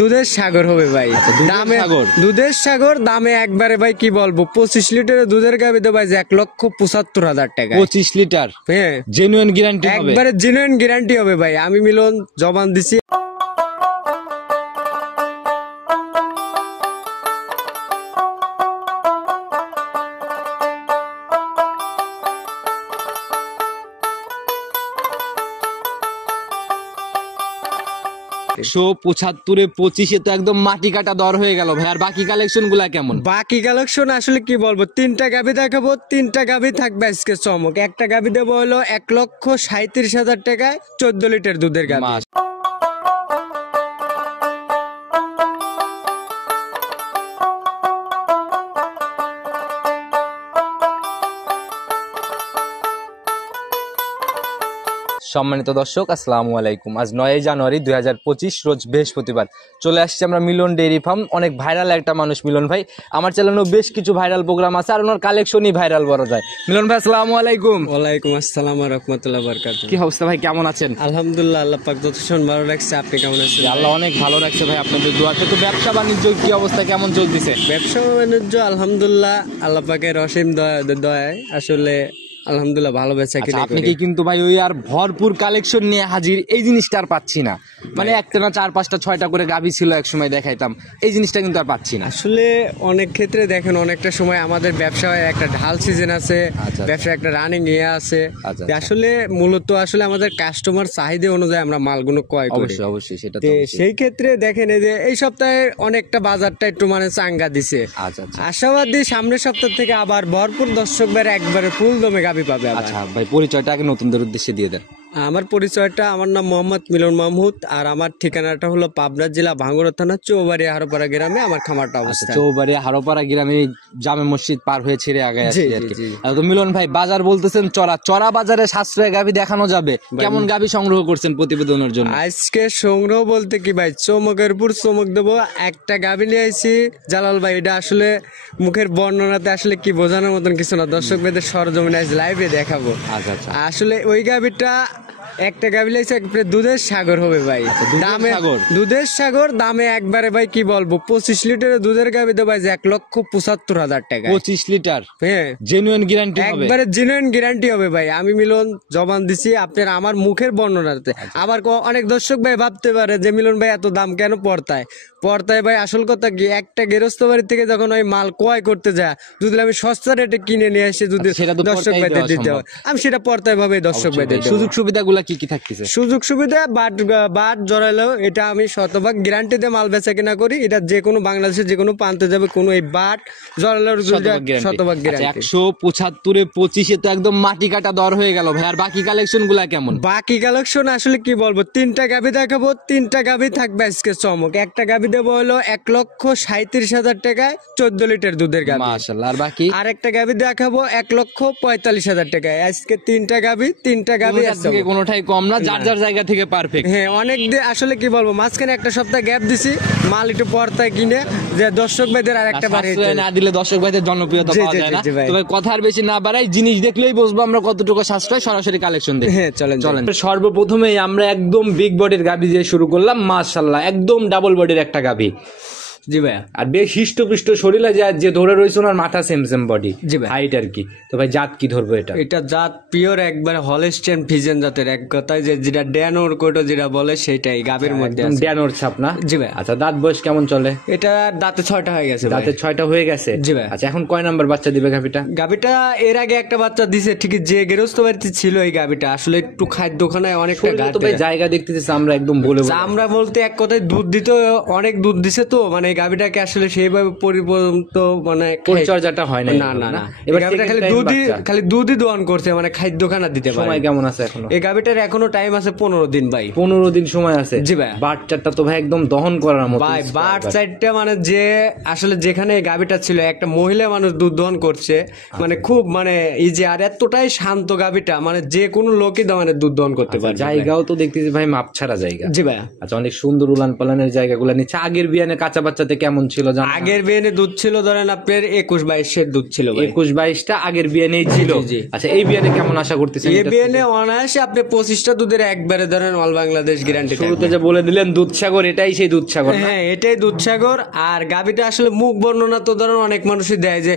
দুধের সাগর হবে ভাই। দামে দুধের সাগর, দামে একবারে ভাই কি বলবো, 25 লিটারের দুধের গাভী তো ভাই 1,75,000 টাকা। 25 লিটার? হ্যাঁ, জেনুইন গ্যারান্টি হবে, একবারে জেনুইন গ্যারান্টি হবে ভাই। আমি মিলন জবান দিছি। একশো 75-এ 25-এ তো একদম মাটি কাটা দর হয়ে গেল ভাই। আর বাকি কালেকশন গুলা কেমন? বাকি কালেকশন আসলে কি বলবো, 3টা গাভী দেখাবো, 3টা গাভী থাকবে আজকে চমক। একটা গাভী দেবো হলো 1,37,000 টাকায় 14 লিটার দুধের গাভী। সম্মানিত দর্শক, আসসালামু আলাইকুম। আজ 9 জানুয়ারি 2025 রোজ বৃহস্পতিবার চলে আসছে আমরা মিলন ডেইরি ফার্ম। অনেক ভাইরাল একটা মানুষ মিলন ভাই, আমার চ্যানেলেও বেশ কিছু ভাইরাল প্রোগ্রাম আছে আর ওনার কালেকশনই ভাইরাল বলা যায়। মিলন ভাই আসসালামু আলাইকুম। ওয়ালাইকুম আসসালাম ওয়া রাহমাতুল্লাহি ওয়া বারাকাতুহু। কি অবস্থা ভাই, কেমন আছেন? আলহামদুলিল্লাহ, আল্লাহ পাক যথেষ্ট ভালো রাখছে। আপনি কেমন আছেন? আল্লাহ অনেক ভালো রাখছে ভাই, আপনাদের দোয়াতে। তো ব্যবসা বাণিজ্য কি অবস্থা, কেমন চলতেছে? ব্যবসা বাণিজ্য আলহামদুলিল্লাহ আল্লাহ পাকের অসীম দয়ায় আসলে আলহামদুলিল্লাহ ভালো বেচা কিনা। আপনি কি কিন্তু ভাই ওই আর ভরপুর কালেকশন নিয়ে হাজির, এই জিনিসটা আর পাচ্ছি না। মানে একটা না 4, 5টা 6টা করে গাভী ছিল এক সময় দেখাইতাম, এই জিনিসটা কিন্তু আর পাচ্ছি না। আসলে অনেক ক্ষেত্রে দেখেন, অনেকটা সময় আমাদের ব্যবসায় একটা ঢাল সিজন আছে, ব্যবসা একটা রানিং ইয়ে আছে। আসলে মূলত আসলে আমাদের কাস্টমার চাহিদা অনুযায়ী আমরা মালগুলো ক্রয় করি। অবশ্যই সেটা। সেই ক্ষেত্রে দেখেন এই যে এই সপ্তাহে অনেকটা বাজারটা একটু মানে চাঙ্গা দিছে। আশাবাদী সামনের সপ্তাহ থেকে আবার ভরপুর দর্শক বের একবারে ফুল দমে গাভী পাবে। আচ্ছা ভাই, পরিচয়টা আগে নতুনদের উদ্দেশ্যে দিয়ে দেন। আমার পরিচয়টা, আমার নাম মোহাম্মদ মিলন মাহমুদ, আর আমার ঠিকানাটা হলো পাবনা জেলা ভাঙ্গুড়া থানা চৌবাড়িয়া হারোপাড়া গ্রামে আমার খামারটা অবস্থা। চৌবাড়িয়া হারোপাড়া গ্রামে জামে মসজিদ পার হয়ে ছেড়ে আগে আসি আর কি। তো মিলন ভাই, বাজার বলতেছেন চড়া বাজারে সাশ্রয় গাভী দেখানো যাবে, কেমন গাভী সংগ্রহ করছেন প্রতিবেদনের জন্য? আজকে সংগ্রহ বলতে কি ভাই, চমকের উপর চমক দেবো। একটা গাভী নিয়ে আইছি জালাল ভাই, এটা আসলে মুখের বর্ণনাতে আসলে কি বোঝানোর মতন কিছু না, দর্শক ভাইদের সরজমিনে আজ লাইভে দেখাবো। আসলে ওই গাভীটা একটা গাভী লাইছে দুধের সাগর হবে ভাই। দামে দুধের সাগর, দামে একবারে ভাই কি বলবো, 25 লিটারের দুধের গাভী তো ভাই 1,75,000 টাকা। 25 লিটার? হ্যাঁ, জেনুইন গ্যারান্টি হবে, একবারে জেনুইন গ্যারান্টি হবে ভাই। আমি মিলন জবান দিছি আপনার আমার মুখের বর্ণনাতে। আবার অনেক দর্শক ভাই ভাবতে পারে যে মিলন ভাই এত দাম কেন পড়তায় ভাই। আসল কথা কি, একটা গেরস্ত বাড়ি থেকে যখন ওই মাল ক্রয় করতে যায়, যদি আমি সস্তা রেটে কিনে নিয়ে আসি, যদি দর্শক ভাইদের দিতে হয়, আমি সেটা পর্তায় ভাবে দর্শক ভাইদের। সুযোগ সুবিধাগুলো কি কি থাকতেছে? সুযোগ সুবিধা বাট জড়াইলেও এটা আমি শতভাগ গ্যারান্টি দিয়ে মাল বেচা কিনা করি। এটা যে কোনো বাংলাদেশের যে কোনো প্রান্তে যাবে, কোনো এই বাট জড়াইলেও শতভাগ গ্যারান্টি। 175-এ 25-এ তো একদম মাটি কাটা দর হয়ে গেল ভাই। আর বাকি কালেকশন গুলা কেমন? বাকি কালেকশন আসলে কি বলবো, 3টা গাভী দেখাবো, 3টা গাভী থাকবে আজকে চমক। একটা গাভী দেবো হলো 1,37,000 টাকায় 14 লিটার দুধের গাভী। মাশাআল্লাহ। আর বাকি আরেকটা গাভী দেখাবো 1,45,000 টাকায়। আজকে 3টা গাভী আছে, কোনোটাই কম না, যার যার জায়গা থেকে পারফেক্ট। হ্যাঁ, অনেক আসলে কি বলবো, মাঝখানে একটা সপ্তাহ গ্যাপ দিছি, মাল একটু পর্তায় কিনে যে দর্শক ভাইদের আর একটা বাড়ি না দিলে দর্শক ভাইদের জনপ্রিয়তা পাওয়া যায় না। তবে কথা আর বেশি না বাড়াই, জিনিস দেখলেই বুঝবো আমরা কতটুকু সাশ্রয়। সরাসরি কালেকশন দেখি। হ্যাঁ, চলেন। সর্বপ্রথমেই আমরা একদম বিগ বডির গাভী দিয়ে শুরু করলাম। মাশাআল্লাহ, একদম ডাবল বডির একটা গাভী। জি ভাইয়া। আর বেশ হিষ্টপুষ্ট শরীরে যে ধরে রয়েছে ওনার মাথা সেম বডি। জি ভাই। হাইট আর কি। তো ভাই জাত কি ধরবো এটা? এটা জাত পিওর একবার হলস্টেইন ফ্রিজিয়ান জাতের। এক কথায় যেটা ড্যানোর কোটো যেটা বলে সেটাই গাভীর মধ্যে আছে। ড্যানোর ছাপ না? জি ভাই। আচ্ছা, দাঁত বয়স কেমন চলে? এটা দাঁতে 6টা হয়ে গেছে। দাঁতে 6টা হয়ে গেছে? জি ভাই। আচ্ছা, এখন কয় নাম্বার বাচ্চা দিবে গাভীটা? গাভীটা এর আগে একটা বাচ্চা দিছে ঠিকই, যে গৃহস্থ বাড়িতে ছিল এই গাভীটা। আসলে একটু খাদ্যখানায় অনেকটা তো ভাই জায়গা দেখতেছি আমরা একদম আমরা বলতে এক কথায় দুধ দিতে অনেক দুধ দিছে, তো মানে এই গাভীটাকে আসলে সেইভাবে পরিপূর্ণ মানে পরিচর্যাটা হয় না। না, এবার গাভীটা খালি দুধই দোয়ান করছে, মানে খাদ্যখানা দিতে পারে। সময় কেমন আছে এখনো? এই গাভীটার এখনো টাইম আছে 15 দিন ভাই। 15 দিন সময় আছে? জি ভাই। বাচ্চাটা তো ভাই একদম দহন করার মতো ভাই। বাট সাইডটা মানে যে আসলে যেখানে এই গাভীটা ছিল, একটা মহিলা মানুষ দুধ দহন করছে, মানে খুব মানে ইজি। আর এতটাই শান্ত গাভীটা, মানে যে কোনো লোকই মানে দুধ দহন করতে পারে। জায়গাও তো দেখতেছি ভাই মাপ ছাড়া জায়গা। জি ভাই। আচ্ছা, অনেক সুন্দর উলান পালানের জায়গাগুলো নিচ্ছে। আগের বিয়ানে কাঁচা বাচ্চা বাচ্চাতে কেমন ছিল জানেন? আগের বিয়ানে দুধ ছিল ধরেন আপনার 21-22 দুধ ছিল ভাই। 21-22টা আগের বিয়ানেই ছিল। জি। আচ্ছা এই বিয়ানে কেমন আশা করতেছেন? এই বিয়ানে অনায়াসে আপনি 25টা দুধের একবারে ধরেন অল বাংলাদেশ গ্যারান্টি। শুরুতে যে বলে দিলেন দুধসাগর, এটাই সেই দুধসাগর না? হ্যাঁ এটাই দুধসাগর। আর গাবিটা আসলে মুখ বর্ণনা তো ধরেন অনেক মানুষই দেয় যে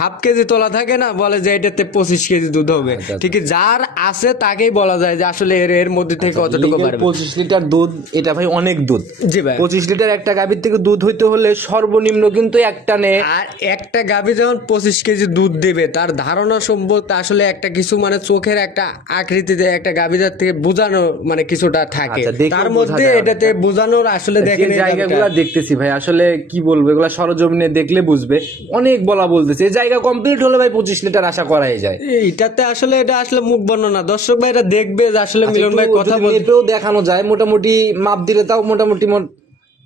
হাফ কেজি তোলা থাকে না, বলে যে এটাতে 25 কেজি দুধ হবে। ঠিক যার আছে তাকেই বলা যায় যে আসলে এর মধ্যে থেকে কতটুকু পারবে। 25 লিটার দুধ, এটা ভাই অনেক দুধ। জি ভাই। 25 লিটার একটা গাভীর থেকে দুধ হইতে হলে সর্বনিম্ন কিন্তু একটা নে। আর একটা গাভী যখন 25 কেজি দুধ দেবে, তার ধারণা সম্ভবত আসলে একটা কিছু মানে চোখের একটা আকৃতিতে একটা গাভীদার থেকে বোঝানো মানে কিছুটা থাকে। তার মধ্যে এটাতে বোঝানোর আসলে দেখেন এই জায়গাগুলো দেখতেছি ভাই, আসলে কি বলবো, এগুলা সরজমিনে দেখলে বুঝবে। অনেক বলা বলতেছে, এই জায়গা কমপ্লিট হলে ভাই 25 লিটার আশা করাই যায়। এটাতে আসলে এটা আসলে মুখ বর্ণনা, দর্শক ভাই এটা দেখবে যে আসলে মিলন ভাই কথা বলতেও দেখানো যায়। মোটামুটি মাপ দিলে তাও মোটামুটি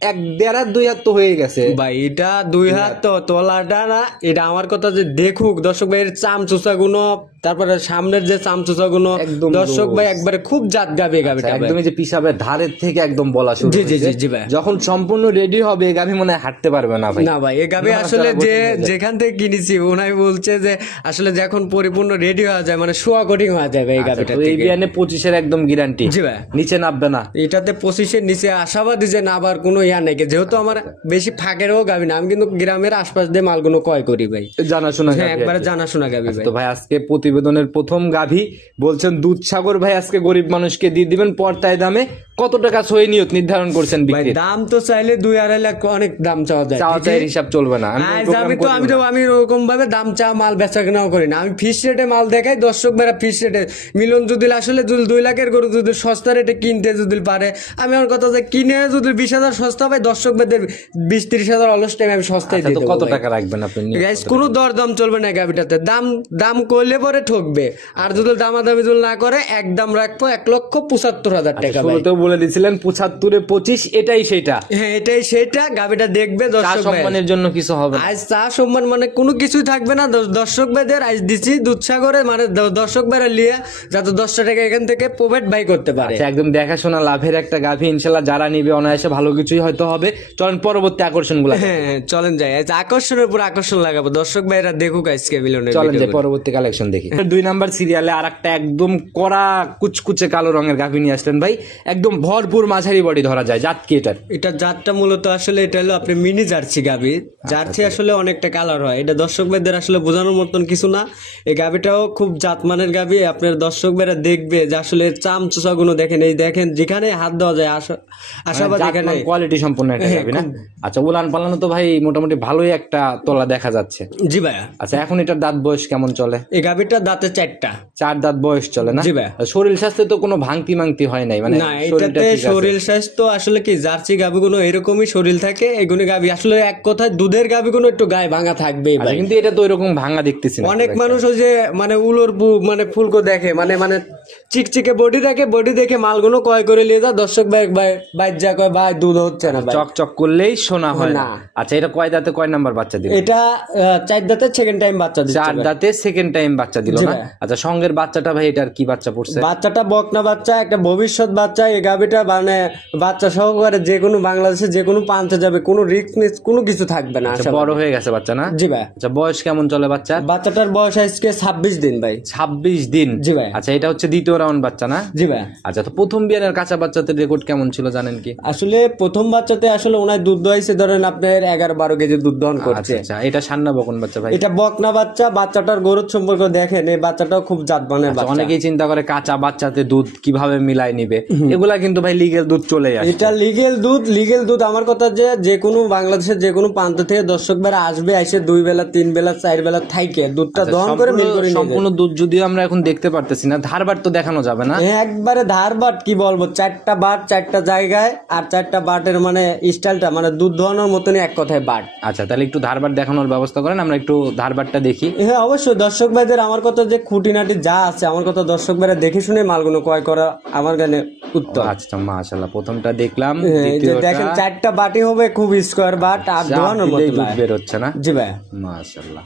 1.5 হাত 2 হাত তো হয়ে গেছে ভাই। এটা 2 হাত তো তোলাটা না, এটা আমার কথা যে দেখুক দর্শক ভাই এর চামচুচা গুলো, তারপরে সামনের যে চামচুচা গুলো দর্শক ভাই একবারে খুব জাত গাবে গাবিটা একদম যে পিসাবের ধারের থেকে একদম বলা শুরু। জি জি জি জি ভাই। যখন সম্পূর্ণ রেডি হবে এই গাভী মনে হয় হাঁটতে পারবে না ভাই। না ভাই, এই গাভী আসলে যে যেখান থেকে কিনেছি ওনাই বলছে যে আসলে যখন পরিপূর্ণ রেডি হয়ে যায় মানে শোয়া কোটিং হয়ে যাবে এই গাভীটা। এই বিয়ানে 25 এর একদম গ্যারান্টি। জি ভাই। নিচে নামবে না এটাতে 25 এর নিচে আশাবাদী যে নাবার কোনো ইয়া নেই, যেহেতু আমার বেশি ফাঁকেরও গাভী না, আমি কিন্তু গ্রামের আশপাশ দিয়ে মালগুলো ক্রয় করি ভাই। জানাশোনা হ্যাঁ একবারে জানাশোনা গাভী ভাই। তো ভাই আজকে প্রতিবেদনের প্রথম গাভী বলছেন দুধসাগর ভাই, আজকে গরিব মানুষকে দিয়ে দিবেন পর্তায় দামে। কত টাকা সই নিয়ত নির্ধারণ করছেন বিক্রি? দাম তো চাইলে 2-2.5 লাখ অনেক দাম চাওয়া যায়, চাওয়া চাই হিসাব চলবে না। আমি ওরকম ভাবে দাম চা মাল বেচা কেনাও করি না, আমি ফিক্স রেটে মাল দেখাই দর্শক বেড়া ফিক্স রেটে। মিলন যদি আসলে 2 লাখের গরু যদি সস্তা রেটে কিনতে যদি পারে, আমি আমার কথা যে কিনে যদি 20,000 সস্তা পাই, দর্শক বেদের 20-30,000 অলস টাইম আমি সস্তায় দিই। কত টাকা রাখবেন আপনি? কোনো দর দাম চলবে না গাবিটাতে, দাম করলে পরে ঠকবে। আর যদি দামাদামি যদি না করে একদম রাখবো 1,75,000 টাকা। শুরুতেও বলে দিয়েছিলেন 75 এ 25, এটাই সেটা। হ্যাঁ এটাই সেটা। গাবিটা দেখবে দর্শক সম্মানের জন্য কিছু হবে আজ চা সম্মান মানে কোনো কিছুই থাকবে না দর্শক ভাইদের। আজ দিচ্ছি দুধসাগরে মানে দর্শক ভাইরা লিয়ে যাতে 10 টাকা এখান থেকে প্রফিট বাই করতে পারে। একদম দেখাশোনা লাভের একটা গাভী, ইনশাল্লাহ যারা নিবে অনায়াসে ভালো কিছুই হয়তো হবে। চলেন পরবর্তী আকর্ষণ গুলো। হ্যাঁ চলেন যাই, আকর্ষণের উপর আকর্ষণ লাগাবো, দর্শক ভাইরা দেখুক আজকে মিলনের। চলেন যাই পরবর্তী কালেকশন দেখি। 2 নাম্বার সিরিয়ালে আর একটা একদম কড়া কুচকুচে কালো রঙের গাভী নিয়ে আসলেন ভাই, একদম ভরপুর মাঝারি বডি ধরা যায়। জাত কি এটার? এটা জাতটা মূলত আসলে এটা হলো আপনি মিনি জার্সি গাভী। জার্সি আসলে অনেকটা কালার হয়, এটা দর্শক ভাইদের আসলে বোঝানোর মতন কিছু না। এই গাভীটাও খুব জাতমানের গাভী। আপনার দর্শক ভাইরা দেখবে যে আসলে চাম চুষা গুলো দেখেন, এই দেখেন যেখানে হাত দেওয়া যায় আশাবাদ এখানে কোয়ালিটি সম্পূর্ণ একটা গাভী না? আচ্ছা উলান পালানো তো ভাই মোটামুটি ভালোই একটা তোলা দেখা যাচ্ছে। জি ভাইয়া। আচ্ছা এখন এটার দাঁত বয়স কেমন চলে? এই গাভীটা দাঁতে 4 দাঁত বয়স চলে না? জি ভাইয়া। শরীর স্বাস্থ্যে তো কোনো ভাঙতি মাংতি হয় নাই মানে? না, এটাতে শরীর স্বাস্থ্য আসলে কি জার্সি গাভীগুলো এরকমই শরীর থাকে। এগুলো গাভী আসলে এক কথায় দুধের গাভীগুলো একটু গায়ে ভাঙা থাকবেই ভাই, কিন্তু এটা তো এরকম ভাঙা দেখতেছি না। অনেক মানুষ ওই যে মানে উলোর মানে ফুলকো দেখে মানে চিকচিকে বডি দেখে, বডি দেখে মালগুলো ক্রয় করে নিয়ে যা দর্শক ভাই বাইর যা কয় ভাই দুধ হচ্ছে না, চকচক করলেই শোনা হয় না। আচ্ছা এটা কয় দাঁতে কয় নাম্বার বাচ্চা দিল? এটা 4 দাঁতে সেকেন্ড টাইম বাচ্চা দিচ্ছে। 4 দাঁতে সেকেন্ড টাইম বাচ্চা দিল না? আচ্ছা সঙ্গের বাচ্চাটা ভাই এটার কি বাচ্চা পড়ছে? বাচ্চাটা বকনা বাচ্চা, একটা ভবিষ্যৎ বাচ্চা। এই গাভীটা মানে বাচ্চা সহকারে যে কোনো বাংলাদেশে যে কোনো প্রান্তে যাবে, কোনো রিস্ক কোনো কিছু থাকবে না। বড় হয়ে গেছে বাচ্চা না? জি ভাই। আচ্ছা বয়স কেমন চলে বাচ্চা? বাচ্চাটার বয়স আজকে 26 দিন ভাই। 26 দিন? জি ভাই। আচ্ছা এটা হচ্ছে দ্বিতীয় রাউন্ড বাচ্চা না? জি ভাই। আচ্ছা তো প্রথম বিয়ানের কাঁচা বাচ্চাদের রেকর্ড কেমন ছিল জানেন কি? আসলে প্রথম বাচ্চাতে আসলে ওনার দুধ দোয়াইছে ধরেন আপনার 11-12 কেজি দুধ দহন করছে। আচ্ছা এটা সান্না বকন বাচ্চা ভাই? এটা বকনা বাচ্চা। বাচ্চাটার গরুর সম্পর্ক দেখেন, এই বাচ্চাটাও খুব জাতমানের বাচ্চা। অনেকেই চিন্তা করে কাঁচা বাচ্চাতে দুধ কিভাবে মিলাই নিবে, এগুলা কিন্তু ভাই লিগেল দুধ চলে আসে। এটা লিগেল দুধ। আমার কথা যে কোনো বাংলাদেশের যে কোনো প্রান্ত থেকে দর্শক বেলা আসবে, এসে 2 বেলা 3 বেলা 4 বেলা থাইকে দুধটা দহন করে মিল করে সম্পূর্ণ দুধ যদিও আমরা এখন দেখতে পারতেছি না, ধারবার তো দেখানো যাবে না। একবারে ধারবাট কি বলবো, 4টা বাট 4টা জায়গায়, আর 4টা বাটের মানে স্টাইলটা মানে দুধ দহনের মতনই এক কথায় বাট। আচ্ছা তাহলে একটু ধারবার দেখানোর ব্যবস্থা করেন, আমরা একটু ধারবারটা দেখি। হ্যাঁ অবশ্যই দর্শক ভাইদের আমার কথা যে খুঁটিনাটি যা আছে আমার কথা দর্শক ভাইরা দেখে শুনে মালগুলো ক্রয় করা আমার গানে উত্তম। আচ্ছা মাশাআল্লাহ প্রথমটা দেখলাম, দেখেন 4টা বাটি হবে, খুব স্কোয়ার বাট আর দোয়ানোর মতো দুধ বের হচ্ছে না? জি ভাই মাশাআল্লাহ।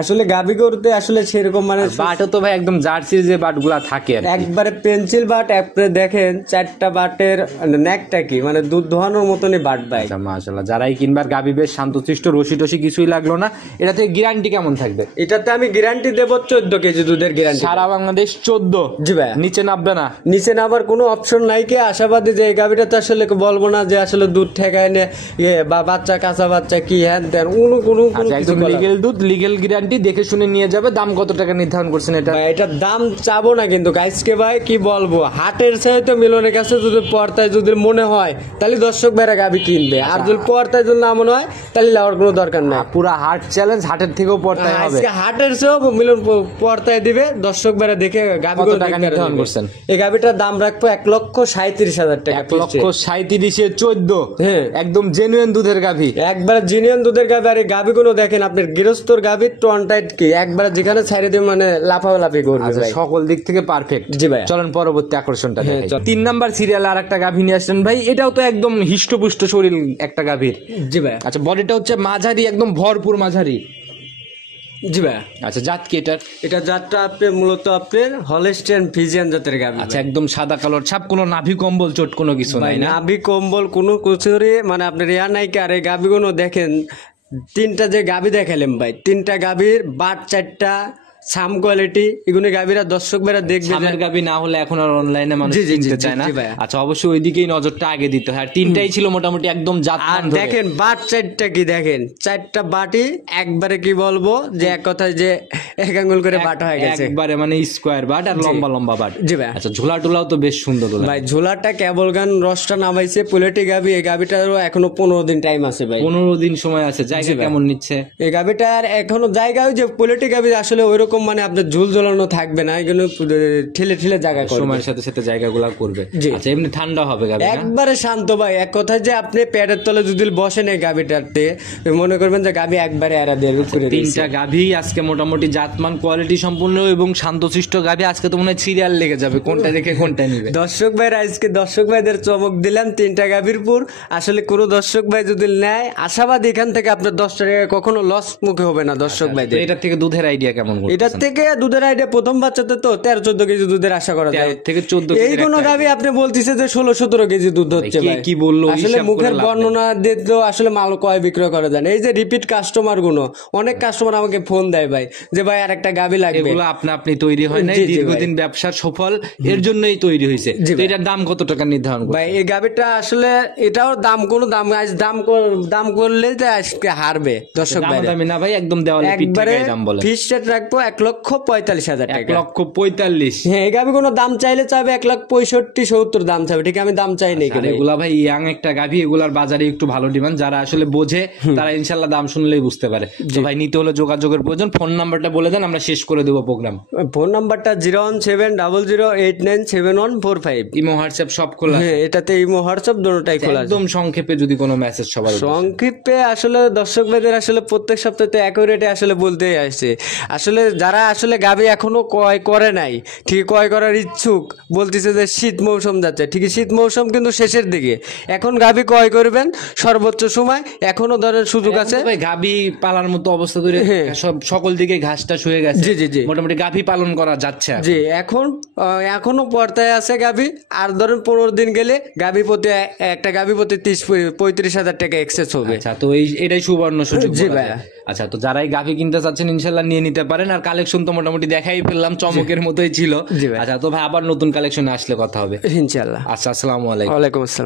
আসলে গাবি গরুতে আসলে সেরকম মানে বাটও তো ভাই একদম জার্সির যে বাটগুলা থাকে আর কি। একবারে পেন্সিল বাট, একবারে দেখেন 4টা বাটের নেকটা কি মানে দুধ দোহানোর মতনই বাট ভাই। আচ্ছা মাশাআল্লাহ, যারাই কিনবার গাবি বেশ শান্তশিষ্ট, রশি টসি কিছুই লাগলো না। এটাতে গ্যারান্টি কেমন থাকবে? এটাতে আমি গ্যারান্টি দেব 14 কেজি দুধের গ্যারান্টি। সারা বাংলাদেশ 14? জি ভাই। নিচে নামবে না? নিচে নামার কোনো অপশন নাই। কি আশাবাদী যে এই গাভিটাতে আসলে বলবো না যে আসলে দুধ ঠেকায় নে বা বাচ্চা কাঁচা বাচ্চা কি হ্যান দেন কোনো কিছু বলার। লিগেল দুধ, লিগেল গ্যারান্টি, দেখে শুনে নিয়ে যাবে। দাম কত টাকা নির্ধারণ করছেন এটা? ভাই এটার দাম চাবো না কিন্তু গাইসকে ভাই কি বলবো, হাটের চাইতে মিলনের কাছে যদি পর্তায় যদি মনে হয় তাহলে দর্শক ভাইরা গাভি কিনবে, আর যদি পর্তায় যদি না মনে হয় তাহলে লাওয়ার কোনো দরকার নাই। পুরা হাট চ্যালেঞ্জ, হাটের থেকেও পড়তে হবে। আজকে হাটের চেয়েও মিলন পর্তায় দিবে, দর্শক ভাইরা দেখে গাভি কত টাকা নির্ধারণ করছেন? এই গাভিটার দাম রাখবো 1,37,000 টাকা। 1,37,000 14? হ্যাঁ একদম জেনুইন দুধের গাভি, একবার জিনিয়ন দুধের গাভি। আর এই গাভিগুলো দেখেন আপনার গৃহস্থর গাভি টনটাইট কি একবার যেখানে ছাড়িয়ে দিয়ে মানে লাফালাফি করবে ভাই। সকল দিক থেকে পারফেক্ট। জি ভাই। চলেন পরবর্তী আকর্ষণটা হ্যাঁ, দেখাই। চল। 3 নাম্বার সিরিয়ালে আর একটা গাভি নিয়ে আসছেন ভাই, এটাও তো একদম হিষ্টপুষ্ট শরীর একটা গাভীর। জি ভাই। আচ্ছা, বডিটা হচ্ছে মাঝারি, একদম ভরপুর মাঝারি। জি ভাই। আচ্ছা, জাত কি এটার? এটা জাতটা আপনি মূলত আপনার হলস্টেইন ফ্রিজিয়ান জাতের গাভি। আচ্ছা, একদম সাদা কালোর ছাপ, কোনো নাভি কম্বল চোট কোনো কিছু নাই না? নাভি কম্বল কোনো কিছুরই মানে আপনার ইয়া নাই। আর এই গাভিগুলো দেখেন 3টা যে গাভি দেখালাম ভাই, 3টা গাভির বাট 4টা সাম কোয়ালিটি, এগুলো গাভিরা দর্শক ভাইরা দেখবে। সামের গাভি না হলে এখন আর অনলাইনে মানুষ জি, জি, জি, কিনতে জি, চায় না। জি ভাই। আচ্ছা, অবশ্যই ওইদিকেই নজরটা আগে দিতে হয়। আর 3টাই ছিল মোটামুটি একদম জাত আর মান ধরে। দেখেন বাট 4টা কি দেখেন 4টা বাটি একবারে কি বলবো যে এক কথায় যে এক আঙ্গুল করে বাট হয়ে গেছে একবারে মানে স্কোয়ার বাট আর লম্বা লম্বা বাট। জি ভাই। আচ্ছা, ঝোলা টোলাও তো বেশ সুন্দর হলো ভাই। ঝোলাটা কেবল গান রসটা নামাইছে পুলেটি গাভি। এই গাভিটারও এখনো 15 দিন টাইম আছে ভাই। 15 দিন সময় আছে। জায়গা কেমন নিচ্ছে এই গাভিটার এখনো জায়গা ওই যে পুলেটি গাভি আসলে ওইরকম মানে আপনার ঝুল ঝোলানো থাকবে না, এগুলো ঠেলে ঠেলে জায়গা করবে, সময়ের সাথে সাথে জায়গাগুলো করবে। জি। আচ্ছা, এমনি ঠান্ডা হবে গাভি না? একবারে শান্ত ভাই। এক কথায় যে আপনি প্যাডের তলে যদি বসেন এই গাভিটাতে মনে করবেন যে গাভি একবারে এরা দিয়ে করে দিয়েছে। 3টা গাভি আজকে মোটামুটি জাতমান কোয়ালিটি সম্পূর্ণ এবং শান্তশিষ্ট গাভি। আজকে তো মনে হয় সিরিয়াল লেগে যাবে, কোনটা রেখে কোনটা নিবে। দর্শক ভাইরা আজকে দর্শক ভাইদের চমক দিলাম 3টা গাভীর পুর। আসলে কোনো দর্শক ভাই যদি নেয় আশাবাদ এখান থেকে আপনার 10 টাকা কখনো লস মুখে হবে না দর্শক তো ভাইদের। এটার থেকে দুধের আইডিয়া কেমন করছেন? এটার থেকে দুধের আইডিয়া প্রথম বাচ্চাতে তো 13-14 কেজি দুধের আশা করা যায়। 13 থেকে 14 এই কোন গাভী আপনি বলতিছে যে 16-17 কেজি দুধ হচ্ছে কে ভাই। কি বললো আসলে হিসাব করে মুখের লাভ নেই। বর্ণনা দিতেও আসলে মাল কয় বিক্রয় করা যায় না। এই যে রিপিট কাস্টমার গুলো, অনেক কাস্টমার আমাকে ফোন দেয় ভাই যে ভাই আর একটা গাভী লাগবে। এগুলো আপনি তৈরি হয় নাই, জি, জি দীর্ঘদিন ব্যবসার সফল, এর জন্যই তৈরি হয়েছে। জি তো ভাই। এটার দাম কত টাকা নির্ধারণ করছেন? ভাই এই গাভীটা আসলে এটাও দাম কোনো দাম আজ দাম করলে যে আজকে হারবে দর্শক ভাই। দামি না ভাই, একদম দেওয়ালে পিঠ একবারে টাকায় দাম বলে। ফিক্স রেট রাখবো 1,45,000 টাকা। 1,45,000? হ্যাঁ, এই গাভী কোনো দাম চাইলে চাবে 1,65,70 দাম চাবে, ঠিক আমি দাম চাই নাই। আর এগুলা ভাই ইয়াং একটা গাভী, এগুলার বাজারে একটু ভালো ডিমান্ড। যারা আসলে বোঝে তারা ইনশাল্লাহ দাম শুনলেই বুঝতে পারে। তো ভাই নিতে হলে যোগাযোগের প্রয়োজন। ফোন নাম্বারটা বলে দেন, আমরা শেষ করে দেবো প্রোগ্রাম। ফোন নাম্বারটা 01700897145। ইমো হোয়াটসঅ্যাপ সব খোলা। হ্যাঁ, এটাতে ইমো হোয়াটসঅ্যাপ দুটোটাই খোলা আছে। একদম সংক্ষেপে যদি কোনো মেসেজ সবার উদ্দেশ্যে। সংক্ষেপে আসলে দর্শক ভাইদের আসলে প্রত্যেক সপ্তাহে অ্যাকুরেটে আসলে বলতেই আসছে। আসলে যারা আসলে গাভী এখনো ক্রয় করে নাই, ঠিক ক্রয় করার ইচ্ছুক, বলতেছে যে শীত মৌসুম যাচ্ছে, ঠিকই শীত মৌসুম কিন্তু শেষের দিকে। এখন গাভী ক্রয় করবেন সর্বোচ্চ সময়, এখনো ধরেন সুযোগ আছে। ভাই গাভী পালার মতো অবস্থা ধরে সব সকল দিকে ঘাসটা শুয়ে গেছে। জি, জি, জি। মোটামুটি গাভী পালন করা যাচ্ছে এখন। জি, এখনো পর্দায় আছে গাভী। আর ধরেন 15 দিন গেলে গাভী প্রতি একটা গাভী প্রতি 30-35,000 টাকা এক্সেস হবে। আচ্ছা, তো এটাই সুবর্ণ সুযোগ জি বলা ভাই। যায়। আচ্ছা, তো যারাই গাভী কিনতে চাচ্ছেন ইনশাল্লাহ নিয়ে নিতে পারেন। আর কালেকশন তো মোটামুটি দেখাই ফেললাম, চমকের মতোই ছিল। জি ভাই। আচ্ছা, তো ভাই আবার নতুন কালেকশনে আসলে কথা হবে ইনশাআল্লাহ। আচ্ছা, আসসালামু আলাইকুম। ওয়ালাইকুম আসসালাম।